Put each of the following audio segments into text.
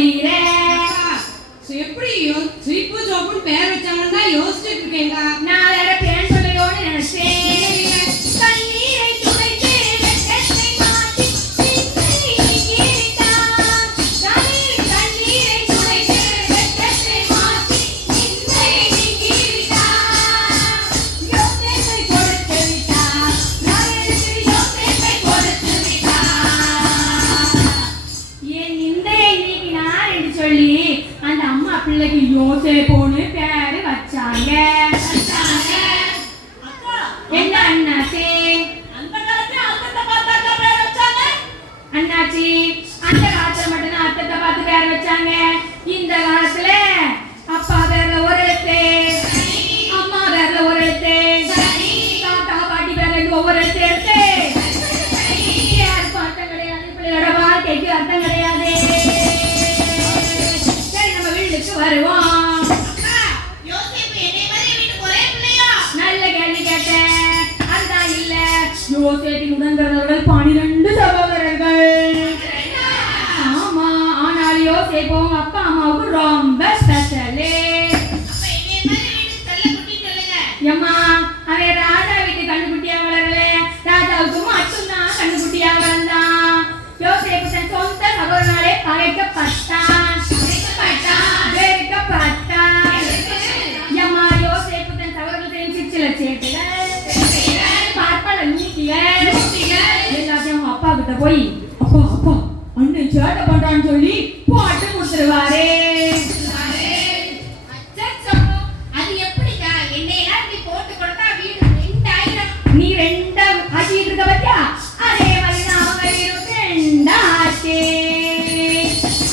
சொல்லிறேன். எப்படி சீப்பு ஜோப்புன்னு பேர் வச்சாங்கன்னு தான் யோசிச்சுட்டு இருக்கேங்க. நான் வேற பேர் சொல்லையோன்னு நினைச்சேன். கண்ணீரை துடைத்து வெட்கத்தை மாற்றி கண்ணீரை துடைத்து வெட்கத்தை மாற்றி நிந்தை நீக்கி விட்டார். யோசேப்பை கொடுத்து விட்டார். நாயனுக்கு யோசேப்பை கொடுத்து விட்டார். என் நிந்தையை நீக்கினார் என்று சொல்லி அந்த அம்மா பிள்ளைக்கு யோசேப்புன்னு பேரு வச்சாங்க. என்ன அண்ணாச்சி? அந்த காலத்துல அத்தத்தை பார்த்தாக்கா பேர் வச்சாங்க. அண்ணாச்சி அந்த காலத்துல மட்டும்தான் அத்தத்தை பார்த்து பேர் வச்சாங்க. இந்த காலத்துல அப்பா பேர்ல ஒரு எழுத்து, அம்மா பேர்ல ஒரு எழுத்து, தாத்தா பாட்டி பேர்ல ஒவ்வொரு எழுத்து எடுத்து யாருக்கும் அர்த்தம் கிடையாது. பிள்ளையோட வாழ்க்கைக்கு அர்த்தம் கிடையாது. சரி நம்ம வீட்டுக்கு வருவோம். நல்ல கேள்வி கேட்டேன். அதுதான் இல்ல. யோசேப்பின் உடன் பிறந்தவர்கள் 12 சகோதரர்கள். ஆமா, ஆனால் யோசேப்பும் அப்பா அம்மாவுக்கு ரொம்ப ஸ்பெஷல். அம்மா அவன் ராஜா வீட்டு கண்டுபிட்டியா வளரல. ராஜாவுக்கு மட்டும் தான் கண்டுபிட்டியா வளர்ந்தான். யோசேப்பு தன் சொந்த சகோதரனாலே பகைக்கப்பட்டான். அம்மா யோசேப்பு தன் சகோதரர்கள் தெரிஞ்சு சில சேட்டைகள் எல்லாத்தையும் அப்பா கிட்ட போய் அப்பா அப்பா அண்ணன் சேட்டை பண்றான்னு சொல்லி போட்டு கொடுத்துருவாரு. அது எப்படிக்கா என்னையெல்லாம் இப்படி போட்டு கொடுத்தா வீடு 2000 நீ 2 ஆக்கிட்டு இருக்க பத்தியா? அதே மாதிரி தான் அவங்க வீடு 2 ஆச்சு.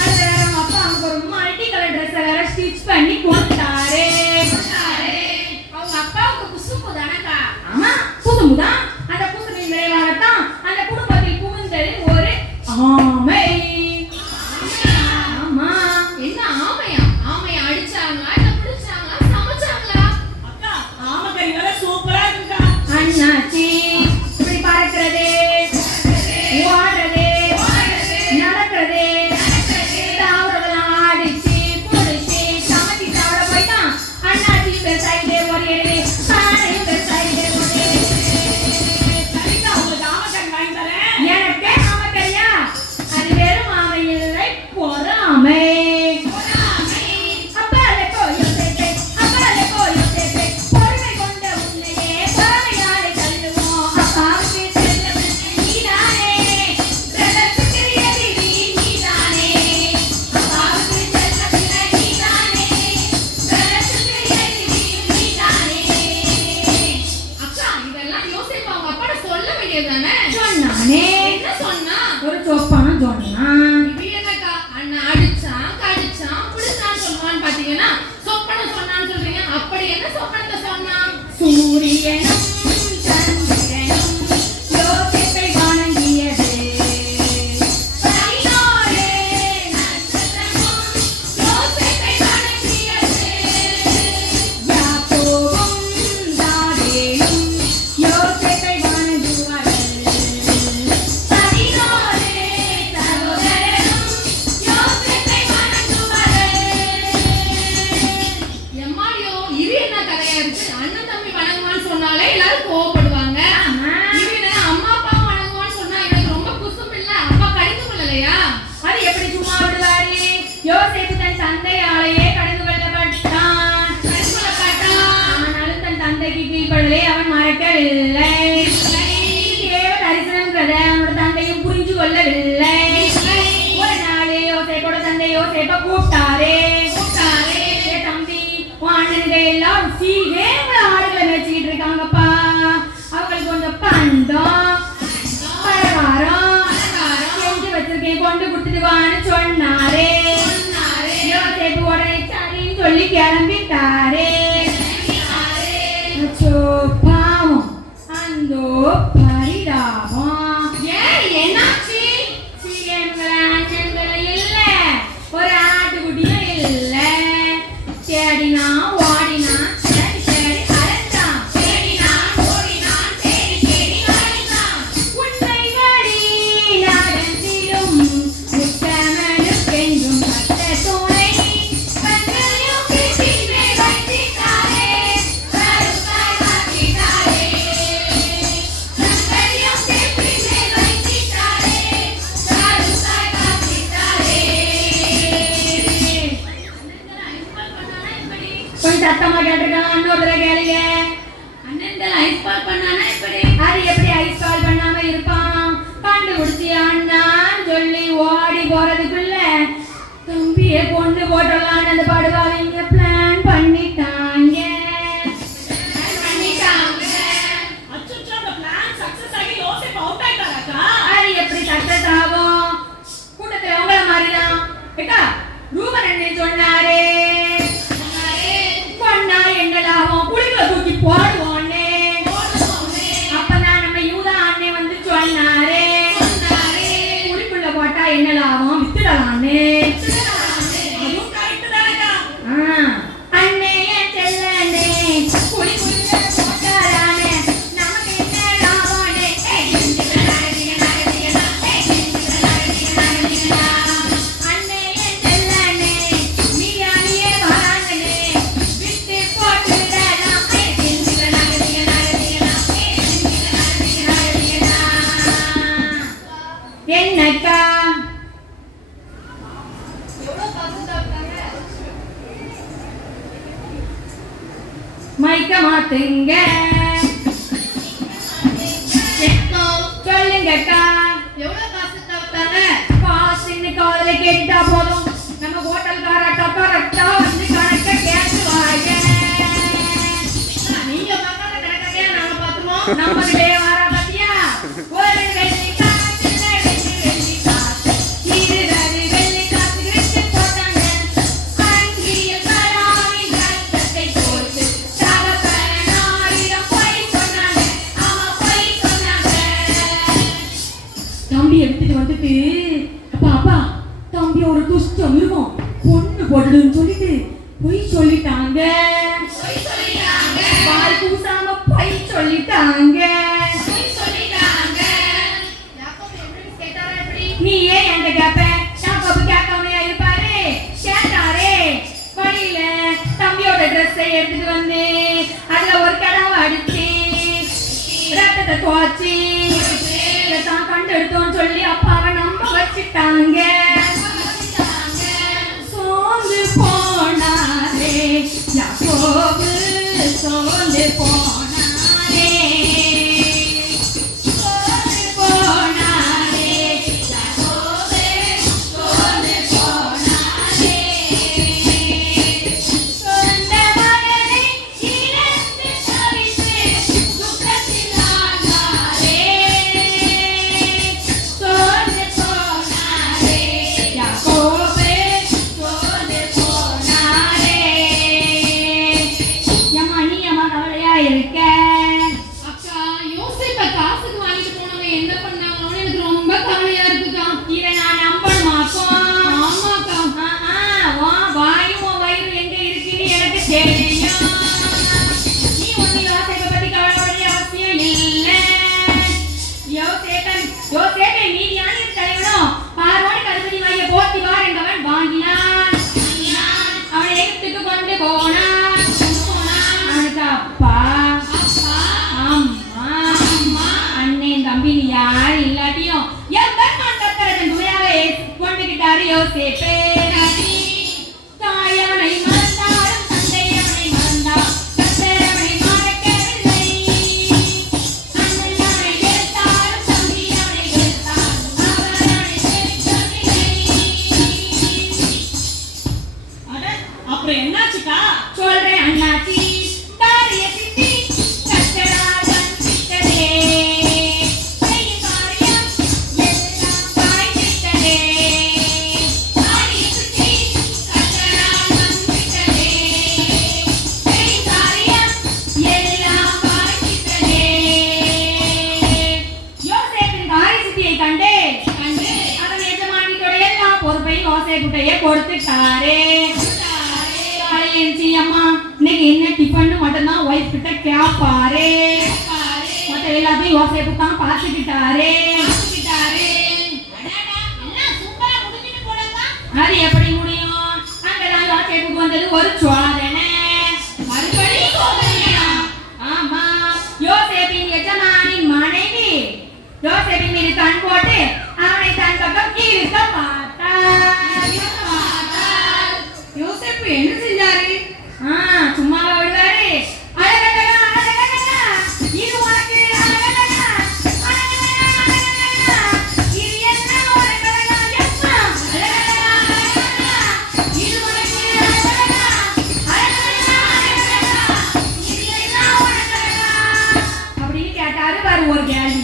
அது வேற அப்பா அவங்க ஒரு மல்டி கலர் ட்ரெஸ் வேற ஸ்டிச் பண்ணி கொடுத்தாரு. அவங்க அப்பாவுக்கு குசும்பு தானக்கா? ஆமா குசும்புதான். அந்த குசும்பின் விளைவாகத்தான் அந்த குடும்பத்தில் புகுந்தது ஒரு ஆமை. ஆமா. என்ன ஆமையா? ஆமையா அடிச்சாங்களா இல்ல பிடிச்சாங்களா சமைச்சாங்களா? அக்கா ஆமக்கறி வேற சூப்பரா இருக்குக்கா. அண்ணாச்சி இப்படி பறக்கிறது, ஓடுறது, நடக்கிறது, தாவரெல்லாம் அடிச்சு புடிச்சு சமைச்சு சாப்பிட போய்தான் அண்ணாச்சி பெருசாயிட்டே ஓடிடுது. பானையும் பெருசாயிட்டே ஓடிடுது. சரிக்கா உங்களுக்கு ஆமக்கறி வாங்கி தரேன். எனக்கு ஆமைக்கறியா? அது வெறும் ஆமை இல்லை, பொறாமை. அப்பாலே போயோசேப்பே, அப்பாலே போயோசேப்பே, பொறுமை கொண்ட உன்னையே பொறாமையாலே தள்ளுவோம். அப்பாவுக்கு செல்லவன் நீதானே, பிரதத்துக்கு எதிரி நீதானே. அப்பாவுக்கு செல்லவன் நீதானே, பிரதத்துக்கு எதிரி நீதானே. அக்கா இதெல்லாம் யோசிப்பா அவங்க அப்பாட சொல்ல வேண்டியதுதானே? சொன்னானே. என்ன சொன்னா? ஒரு சொப்பானம் சொன்னான். இது என்னக்கா அண்ணா அடிச்சான் கடிச்சான் பிடிச்சான்னு சொல்லுவான்னு பாத்தீங்கன்னா சொப்பனம் சொன்னான்னு சொல்றீங்க. அப்படி என்ன சொப்பனத்தை சொன்னான்? சூரியனும் சந்திரனும் யோசேப்பை வணங்கியது. 14 நட்சத்திரமும் யோசேப்பை வணங்கியது. யாக்கோபும் ராகேலும் யோசேப்பை வணங்குவார்கள். 14 சகோதரரும் யோசேப்பை வணங்குவார்கள். எம்மாடியோ இது என்ன கதையா இருக்கு? அண்ணன் தம்பி வணங்குவான்னு சொன்னாலே எல்லாரும் கோவப்படுவாங்க. ஆமா. இது என்ன அம்மா அப்பா வணங்குவான்னு சொன்னா எனக்கு ரொம்ப குசும் இல்ல? அப்பா கடிந்து கொள்ளலையா? அது எப்படி சும்மா விடுவாரு? யோசேப்பு தன் தந்தையாலேயே கடிந்து கொள்ளப்பட்டான். ஆனாலும் தன் தந்தைக்கு கீழ்ப்படலை அவன் மறக்கவில்லை. தேவ தரிசனம்ங்கிறத அவனோட தந்தையும் புரிஞ்சு கொள்ளவில்லை. ஒரு நாள் யோசேப்போட தந்தை யோசேப்பை கூப்பிட்டாரு. ஏ தம்பி, உன் அண்ணனுங்க எல்லாம் சீக்கிரம் ஆடுகளை மேய்ச்சிக்கிட்டு இருக்காங்கப்பா. அவங்களுக்கு கொஞ்சம் பந்தம் பலகாரம் செஞ்சு வச்சிருக்கேன், கொண்டு கொடுத்துட்டு வான்னு சொன்னாரே. யோசேப்பு உடனே சரின்னு சொல்லி கிளம்பிட்டாரே. அச்சோ பாவம், அந்தோ பரிதாபம். ஏன் என்னாச்சு? சீரியன்களை அண்ணன்களை இல்ல, ஒரு ஆட்டுக்குட்டியும் இல்ல. தேடினா ஓடினா தேடி தேடி அலைஞ்சான். உன்னை வழி நடந்திடும் உத்தமனுக்கென்றும் கர்த்தர் சுடலான்னு. அதுவும் கரெக்ட் தானக்கா. அண்ணே என் செல்லண்ணே புலி புல்ல போட்டாரானே நமக்கு என்ன லாபம்னே. அண்ணே என் செல்லண்ணே நீயானியே வராங்கனே விட்டு போட்டுடலாம். என்னக்கா மைக்க மாத்துங்க சொல்லுங்கக்கா. எவ்வளவு காசு தவிர்த்தாங்க? காசுன்னு காதுல கேட்டா போதும், நம்ம ஹோட்டல்காரட்டா கரெக்டா வந்து கணக்க கேட்டுவாங்க. நீங்க பார்க்காத கணக்கே நாங்க பாத்துருவோம். நம்ம கிட்டே வர பத்தியா ஒரு வெள்ளி காசு வெள்ளி காசு இருபது வெள்ளி காசு விட்டு போட்டாங்க. அங்கியில் கராவின் ரத்தத்தை போட்டு சகப்பரனாரிடம் போய் சொன்னாங்க. அவன் போய் சொன்னாங்க. தம்பி எடுத்துட்டு வந்துட்டு அப்பா அப்பா தம்பி ஒரு துஷ்ட மிருகம் பொண்ணு போட்டுடுன்னு சொல்லிட்டு பொய் சொல்லிட்டாங்க. வாய் கூசாம பொய் சொல்லிட்டாங்க. நீ ஏன் என்கிட்ட கேப்ப? யாக்கோபு கேட்காமையா இருப்பாரு? கேட்டாரே. வழியில தம்பியோட ட்ரெஸ்ஸை எடுத்துட்டு வந்து அதுல ஒரு கடவை அடிச்சு ரத்தத்தை துவச்சி தான் கண்டு எடுத்தோன்னு சொல்லி அப்பாவை நம்ப வச்சுட்டாங்க. சோர்ந்து போனாரே யாக்கோபு சோர்ந்து போனாரே. சோர்ந்து போனாரே யாக்கோபு சோர்ந்து போனாரே. சொந்த மகனை இழந்து தவித்து துக்கத்தில் ஆழ்ந்தாரே. சோர்ந்து போனாரே யாக்கோபு சோர்ந்து போனாரே. ஏம்மா நீ அம்மா கவலையா இருக்க? அக்கா யோசிப்ப காசுக்கு வாங்கிட்டு போனவங்க என்ன பண்ணாங்களோன்னு எனக்கு ரொம்ப கவலையா இருக்குக்கா. இதை நான் நம்பணுமாக்கும்? ஆமாக்கா. வாயும் உன் வயிறு எங்க இருக்குன்னு எனக்கு தெரியும். நீ ஒண்ணு யோசேப்பை பத்தி கவலைப்பட அவசியம் இல்ல. யோசேப்பை நீதியான தலைவனும் பார்வோன் கருப்பதி மைய போட்டி வாரங்கவன் வாங்கினான். அவனை எகிப்துக்கு கொண்டு போனான். அவனுக்கு அப்பா அம்மா அண்ணன் தம்பி நீ யார் இல்லாட்டியும் எவ்வளவு கத்தரதன் துணையாவே கொண்டுகிட்டாரு யோசேப்பு. தாய் அவனை மறந்தாலும் தந்தை அவனை மறந்தார், கர்த்தர் அவனை மறக்கவில்லை. அண்ணன் அவனை வெறுத்தாலும் தம்பி அவனை வெறுத்தாலும் அவர் அவனை வெறுக்கவில்லை. அட அப்புறம் என்னாச்சுக்கா? சொல்றேன் அண்ணாச்சி. தாரிய சித்தி கத்தராகன் சித்தரே. செய்யும் காரியம் எல்லாம் வாய்த்திட்டதே. தாரிய சித்தி கத்தராகன் சித்தரே. செய்யும் காரியம் எல்லாம் வாய்த்திட்டதே. யோசேப்பின் தாரிய சித்தியை கண்டு அவன் எஜமானியோட எல்லா பொறுப்பையும் யோசேப்புட்டையே கொடுத்துட்டாரே. அம்மா இன்னைக்கு என்ன டிஃபன் மட்டும் தான் ஒய்ஃப் கிட்ட கேட்பாரு. மற்ற எல்லாத்தையும் யோசேப்பு தான் பார்த்துக்கிட்டாரு. அது எப்படி முடியும்? அங்கதான் யோசேப்புக்கு வந்தது ஒரு சோதனை. மறுபடியும் சோதனையா? ஆமா. யோசேப்பின் எஜமானின் மனைவி யோசேப்பின் மீது கண் போட்டு அவனை தன் பக்கம் இழுக்க பார்த்தார். யோசேப்பு என்ன செஞ்சாரு? சும்மாவா விடுவாரு? அழகழகா அழகழகா இது உனக்கு அழகழகா அழகழகா அழகழகா இது என்ன அழகழகா எம்மா அழகழகா அழகழகா இது உனக்கு அழகழகா அழகழகா அழகழகா இது என்ன அழகழகா அப்படின்னு கேட்டாரு. பாரு ஒரு கேள்வி.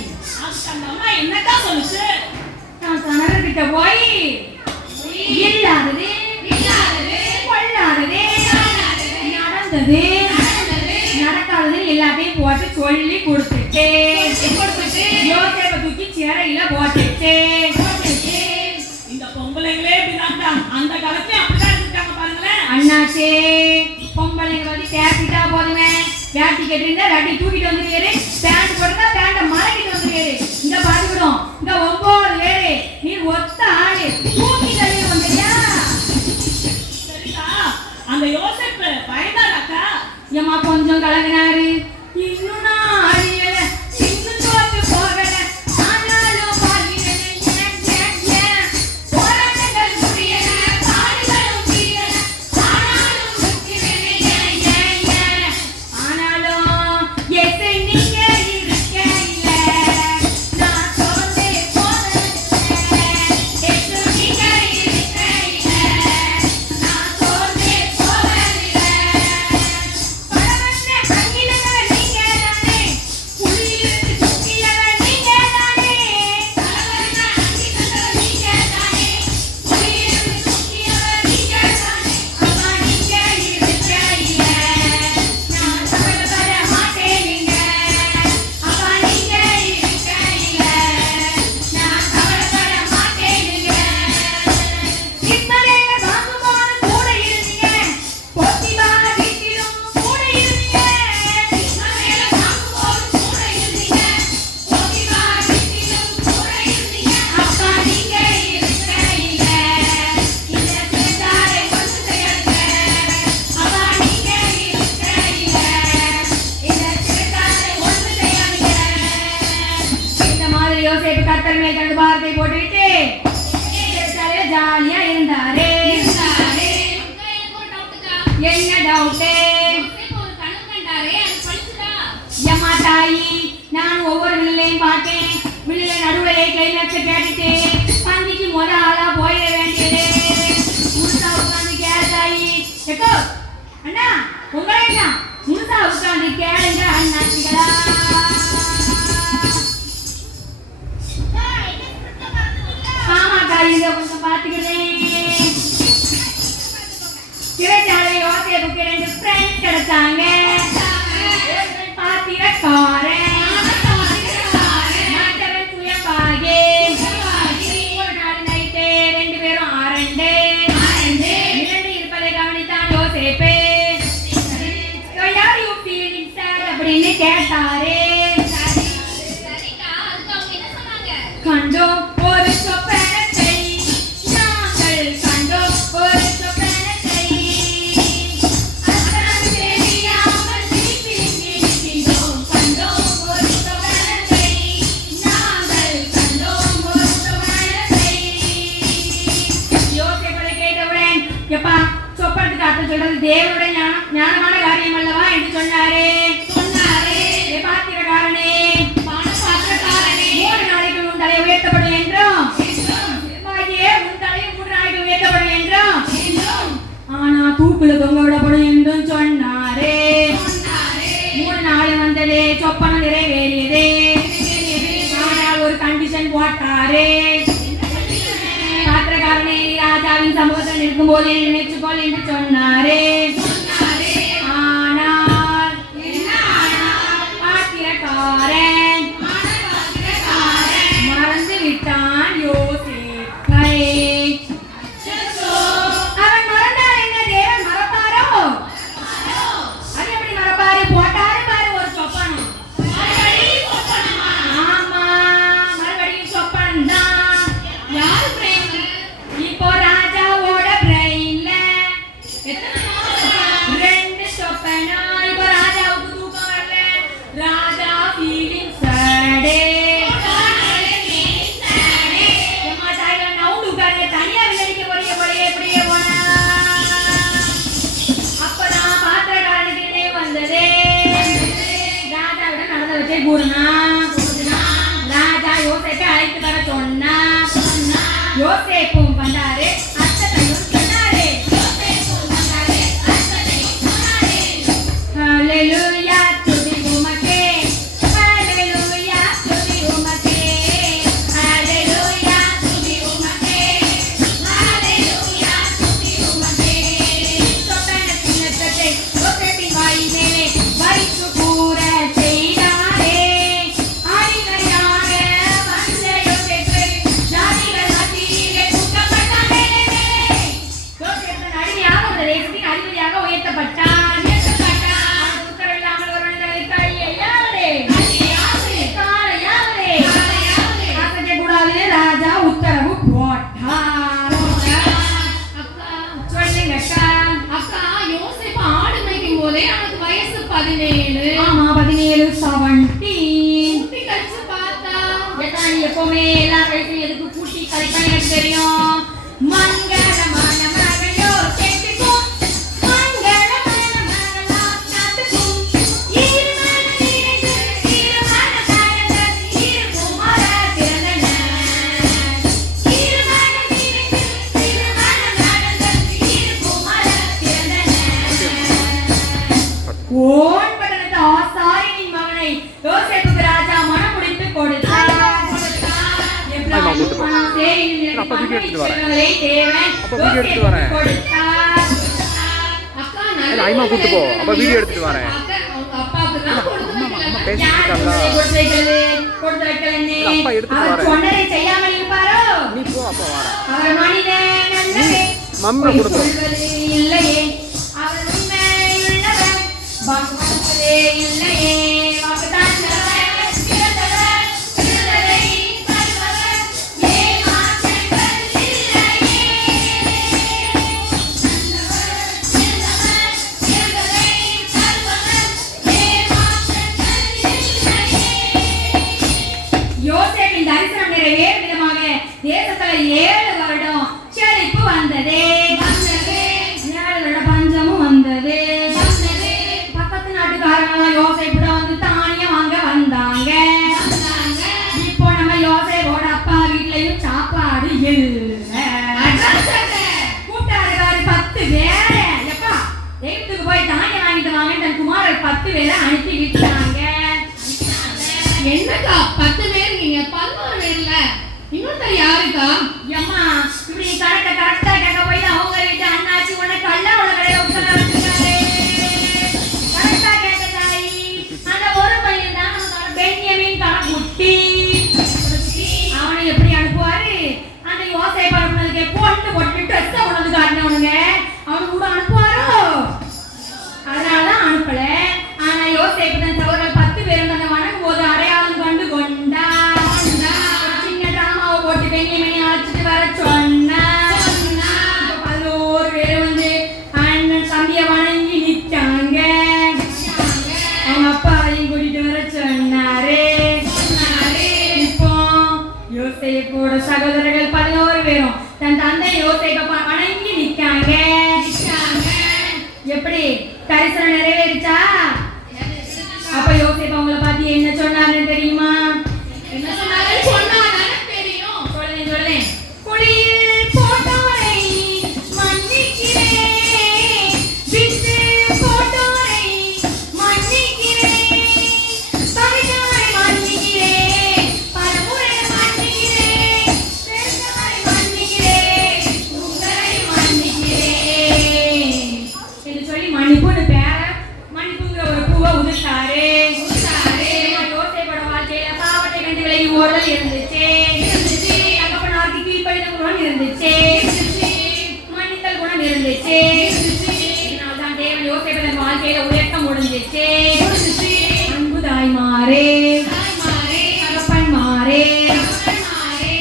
அந்த அம்மா என்னக்கா சொல்லுச்சு? நான் கணவர்கிட்ட போய் இல்லாதது கொள்ளாதது நடந்தது நடக்காதது எல்லாத்தையும் போட்டு சொல்லி கொடுத்துட்டு யோசேப்பை தூக்கி சிறையில போட்டுட்டு இந்த பொம்பளைங்களே என்னாச்சு? பொம்பளைங்க வந்து பேசிட்டா போதுமே, வேட்டி கட்டிருந்தா வேட்டி தூக்கிட்டு வந்துருக்காரு, பேண்ட் போட்டா பேண்ட மறக்கிட்டு வந்துருக்காரு. இங்க பாத்துக்கிடும், இங்க 9 பேரு, நீ ஒத்த ஆளு தூக்கி தள்ளி வந்துறியா? சரிக்கா, அந்த யோசேப்பு பயந்தாடாக்கா? ஏம்மா கொஞ்சம் கலங்கினாரு. இன்னும் நான் அறியல, இன்னும் தோத்து போகல, ஆனாலும் வாழ்கிறேன். ஏன் போராட்டங்கள் முடியல, பாடுகளும் தீரல, ஆனாலும் இருக்கிறேன். ஏன் ஆனாலும் எது நீங்க இருக்கையில நான் சோர்ந்தே போனதில்லை. எது நீங்க இருக்கையில நான் சோர்ந்தே போனதில்லை. பரவச அங்கிலங்கள் நீங்க தானே, புலியிலிருந்து தூக்கியவர் நீங்க தானே. பரவச அங்கிலங்கள் நீங்க தானே, புலியிலிருந்து தூக்கியவர் நீங்க தானே. அப்பா நீங்க இருக்கையில நான் கவலைப்பட மாட்டேனீங்க. அப்பா நீங்க இருக்கையில நான் கவலைப்பட மாட்டேனீங்க. கிருஷ்ணரே வாங்கும்போது கூட இருந்தீங்க, போத்திபான வீட்டிலும் கூட இருந்தீங்க. கிருஷ்ணரே வாங்கும்போது கூட இருந்தீங்க, போத்திபான வீட்டிலும் கூட இருந்தீங்க. அப்பா நீங்க இருக்கையில இந்த சிறந்தாரை கொண்டு செய்யுங்க. அப்பா நீங்க இருக்கையில இந்த சிறந்தாரை கொண்டு செய்யுங்க. இந்த மாதிரி யோசேப்பு கர்த்தர் மேல் தனது பாரத்தை போட்டுவிட்டு ஜாலியா இருந்தாரு. அக்கா, எனக்கு ஒரு டவுட்டுக்கா. என்ன டவுட்டு? யோசேப்பு ஒரு கனவு கண்டாரே, அது பழிச்சுதா? ஏம்மா தாயி, நான் ஒவ்வொரு வில்லையும் பார்த்தேன். வில்ல நடுவுல கிளைமேக்ஸை கேட்டுட்டு பந்திக்கு ஆளா போயிட வேண்டியது. முழுசா உட்காந்து கேட்டாயி, எக்கோ அண்ணா உங்களே தான் முழுசா உட்காந்து கேளுங்க அண்ணாச்சிகளா. ஆமா தாயி, இதை கொஞ்சம் பார்த்துக்கிறேன். சிறைச்சாலை யோசேப்புக்கு 2 ஃப்ரெண்ட்ஸ் கிடைச்சாங்க. பாத்திரக்காரன், மற்றவன் சுயபாகி. ஒரு நாள் நைட்டு 2 பேரும் அரண்டு இருப்பதை கவனித்தான் யோசேப்பு. யார் யூ ஃபீலிங் சார் அப்படின்னு கேட்டாரு. சரிக்கா, அதுக்கு அவங்க என்ன சொன்னாங்க? கண்டோம் ஒரு சொப்பனத்தை, நாங்கள் கண்டோம் ஒரு சொப்பனத்தை. அத்தனை தெரியாமல் திருப்பி நிற்கின்றோம். கண்டோம் ஒரு சொப்பனத்தை, நாங்கள் கண்டோம் ஒரு சொப்பனத்தை. யோசேப்பை கேட்டவுடன், எப்பா சொப்பனத்துக்கு அர்த்தம் சொல்றது தேவனுடைய ஞானமான காரியம் அல்லவா என்று சொன்னாரு. ஏ பாத்திரக்காரனே, பாத்திரக்காரனே, 3 நாளைக்கு உன் தலை உயர்த்தப்படும் என்றும், சிறுவாகியே உன் தலை 3 நாளைக்கு உயர்த்தப்படும் என்றும், ஆனா தூக்குல தொங்க விடப்படும் என்றும் சொன்னாரே. 3 நாள் வந்தது, சொப்பனம் நிறைவேறியது. ஆனால் ஒரு கண்டிஷன் போட்டாரே. பாத்திரக்காரனே, ராஜாவின் சமூகத்தில் இருக்கும்போது என்னை நினைச்சுக்கொள் என்று சொன்னாரே. ஆனால் பாத்திரக்காரன் மறந்து விட்டான் யோசேப்பை. அவன் மறந்தால் என்ன தேவன் மறப்பாரோ? அது எப்படி மறப்பாரு? போட்டாரு பாரு ஒரு சொப்பனம். ஆமா, மறுபடியும் சொப்பனம் தான். யாரு பிரெயின்? இப்போ ராஜாவோட பிரெயின்ல எத்தனை 2 சொப்பனம். இப்போ ராஜாவுக்கு தூக்கம் வரல. ராஜா ஃபீலிங் சேடே. ஏம்மா தாயில நவுண்டு உட்காருங்க, தனியா விளையாடிக்க போறீங்க போலயே, எப்படியே போனா. அப்பதான் பாத்திரக்காரனுக்கு நினைவு வந்தது. ராஜாவிடம் நடந்த வச்சே கூறுனா. ராஜா யோசேப்பை அழைத்து வர சொன்னா. யோசேப்பும் வந்தாரு, அத்தனையும் சொன்னாரு. ஹல்லேலூயா, துதி உமக்கே. ஹல்லேலூயா, துதி உமக்கே. ஹல்லேலூயா, துதி உமக்கே. ஹல்லேலூயா, துதி உமக்கே. சொப்பனத்தின் அர்த்தத்தை யோசேப்பின் வாயின் மேலே வைத்து கூற செய்தாரே. அடிமையாக வந்த யோசேப்பு ஜாதிகள் மத்தியிலே தூக்கப்பட்டானே. எப்பவுமே எல்லா வயசுலயும் எதுக்கு கூட்டி கழிப்பாங்க எனக்கு தெரியும். மங்களமான மகள் யோசேப்புக்கும் மங்களமான மகள் ஆத்தாத்துக்கும் ஈரமான நீரைக்கு ஈரமான காலங்கள் ஈரக்குமார பிறந்தனர். ஈரமான நீரைக்கு ஈரமான காலங்கள் ஈரக்குமார பிறந்தனர். ஓன் பட்டணத்து ஆசாரியனின் மகனை யோசேப்புக்கு ராஜா மனம் முடித்து கொடுத்தார். கூட்டு போ. அப்பா வீடியோ எடுத்துட்டு வரேன். அப்பா வீடியோ எடுத்துட்டு வரேன். அக்கா இல்ல, ஐமா கூட்டு போ. அப்பா வீடியோ எடுத்துட்டு வரேன். அப்பாவுக்கு தான் கொடுத்து அம்மா பேசிட்டு இருக்காங்களா? அப்பா எடுத்துட்டு வரேன். சொன்னதை செய்யாமல் இருப்பாரோ? நீ போ, அப்பா வரேன். அவர் மனிதன் அல்லவே, மம்மியை பொய் கொடுப்போம். சொல்வது இல்லையே, அவர் உண்மையுள்ளவர், வாக்குவாதத்திலே இல்லையே, வாக்குத்தாட்சியவர், பிறந்தவர், பிறந்ததை தருபவர், ஏமாற்றங்கள் இல்லையே. பிறந்தவர், பிறந்ததை தருபவர், ஏமாற்றங்கள் இல்லையே. யோசேப்பின் தரிசனம் நிறைவேறும் விதமாக தேசத்துல 7 வருடம் செழிப்பு வந்தது. 7 வருட பஞ்சமும் வந்தது. பக்கத்து நாட்டுக்காரங்க யோசேப்பிடம் வந்து தானியம் வாங்க வந்தாங்க. இப்போ நம்ம யோசேப்போட அப்பா வீட்லயும் சாப்பாடு இல்லை. கூட்டாளிக்காரு 10 பேரை எப்பா எகிப்துக்கு போய் தானியம் வாங்கிட்டு வாங்க தன் குமாரர் 10 பேரை அனுப்பி விட்டாங்க. என்னக்கா 10 பேர் நீங்க 11 பேர்ல இன்னொருத்தர் யாருக்கா? அம்மா இப்படி கரெக்டா கேட்க போய் அவங்க வீட்டு அண்ணாச்சி உன்னை கல்ல உலகடைய உட்கார வச்சுட்டாரு. கரெக்டா கேட்ட தாய். அந்த ஒரு பையன் தான் நம்ம பென்யமீன் குட்டி. அவனை எப்படி அனுப்புவாரு? அந்த யோசேப்பு அனுப்புனதுக்கு போட்டு ட்ரெஸ்ஸை கொண்டு வந்து காட்டினவனுங்க அவனு கூட அனுப்புவாரோ? அதனாலதான் அனுப்பல. ஆனா யோசேப்பு தன் சகோதரர்கள் 10 பேரும் அந்த வணங்கும் போது அடையாளம் கண்டு கொண்டா. சின்ன டிராமாவை போட்டு பெண்ணியமணி அழைச்சிட்டு வர சொன்னா. 11 பேர் வந்து அண்ணன் தம்பியை வணங்கி நிற்காங்க. அவங்க அப்பாவையும் கூட்டிட்டு வர சொன்னாரு. இப்போ யோசேப்போட சகோதரர்கள் 11 பேரும் தன் தந்தை யோசேப்பை வணங்கி நிற்காங்க. எப்படி தரிசனம் நிறைவேறிச்சா? அப்ப யோசேப்பு அவங்கள பார்த்து என்ன சொன்னாருன்னு தெரியுமா? என்ன சொன்னாரு? சொன்னானே தெரியும். சொல்லேன். குழியில் போட்டோரை மன்னிக்கிறேன், விட்டு போட்டோரை மன்னிக்கிறேன், பகைத்தவரை மன்னிக்கிறேன், பலமுறை மன்னிக்கிறேன், சேர்ந்தவரை மன்னிக்கிறேன், உங்களை மன்னிக்கிறேன் என்று சொல்லி மன்னிப்புன்னு பேர மன்னிப்புங்கிற ஒரு பூவை உதிர்த்தாரு. யோசேப்போட வாழ்க்கையில பாவத்தை கண்டு விலகி ஓடுதல் இருந்துச்சு. தகப்பனாருக்கு கீழ்ப்படிந்த குணம் இருந்துச்சு. மன்னித்தல் குணம் இருந்துச்சு. இதனால்தான் தேவன் யோசேப்பை தன் வாழ்க்கையில உயர்த்த முடிஞ்சிச்சு. அன்பு தாய்மாரே, தகப்பன்மாரே,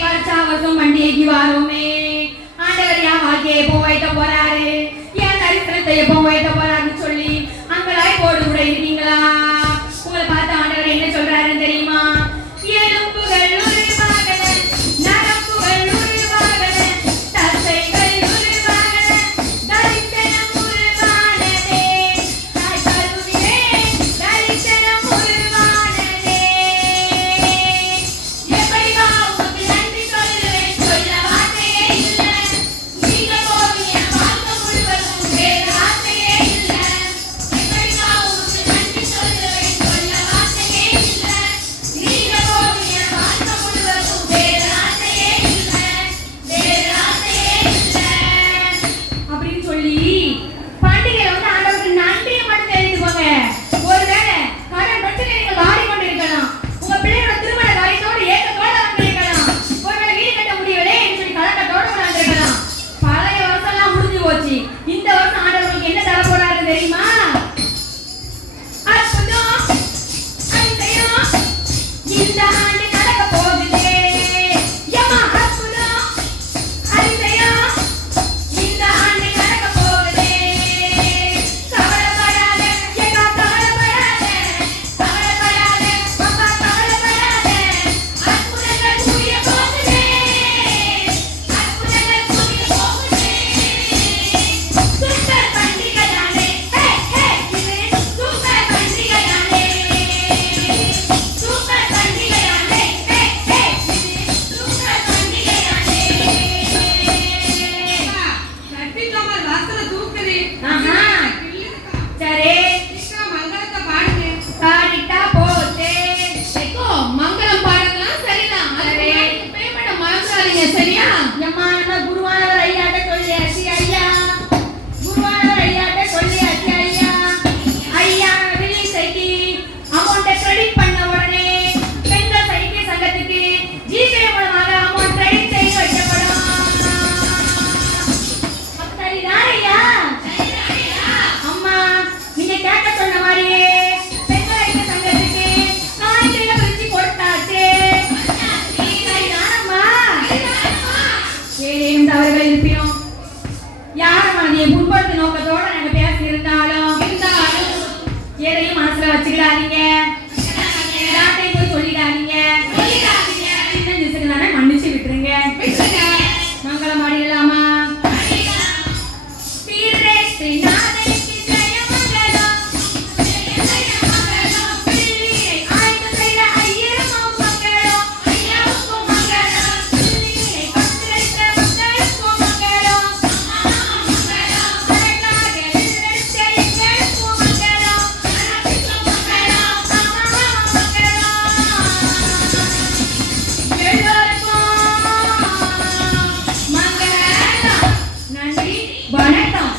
வருஷம் பண்டிகைக்கு வாரோமே. ஆண்டவர் என் வாழ்க்கையை எப்போ வைத்த போறாரு, என் தரிசனத்தை எப்போ வைத்த போறாருன்னு சொல்லி அங்கலாய் போடு கூட இருக்கீங்களா? உங்களை பார்த்து ஆண்டவர் என்ன சொல்றாருன்னு தெரியுமா? எலும்புகள் உருவாகல, நரம்புகள் உருவாகல, தசைகள் உருவாகல, தரிசனம் உருவானதே, தாய் கருவிலே தரிசனம் உருவானதே. எப்படிவா உங்களுக்கு நன்றி சொல்லுவேன், சொல்ல வார்த்தையே இல்லை. நீங்க போவீங்க வாழ்க்கை முழுவதும் வேறு வார்த்தையே இல்லை. எம்மா நம்ம குருவானவர் ஐயாட்ட சொல்லியாச்சு ஐயா. குருவானவர் ஐயாட்ட சொல்லியாச்சு ஐயா. ஐயா ரிலீஸைக்கு அமௌண்ட்டை கிரெடிட் பண்ண உடனே பெண்கள் சைக்கிள் சங்கத்துக்கு ஜிபே மூலமாக அமௌண்ட் கிரெடிட் செய்து வைக்கப்படும். சரிதான் ஐயா. அம்மா நீங்க கேட்க சொன்ன மாதிரியே பெண்கள் சைக்கிள் சங்கத்துக்கு காய்கறிகளை பிரிச்சு கொடுத்தாச்சு. சரிதானம்மா? ஏதேனும் தவறுகள் இருப்பினும் யாரும் அதை புண்படுத்த நோக்கத்தோட நாங்க பேசி இருந்தாலும் எதையும் மனசுல வச்சுக்கிடாதீங்க. யார்ட்டையும் போய் சொல்லிடாதீங்க. சின்ன நிசுக்கு தானே மன்னிச்சு விட்டுருங்க. மங்களம் ஆடிடலாமா? நன்றி, வணக்கம்.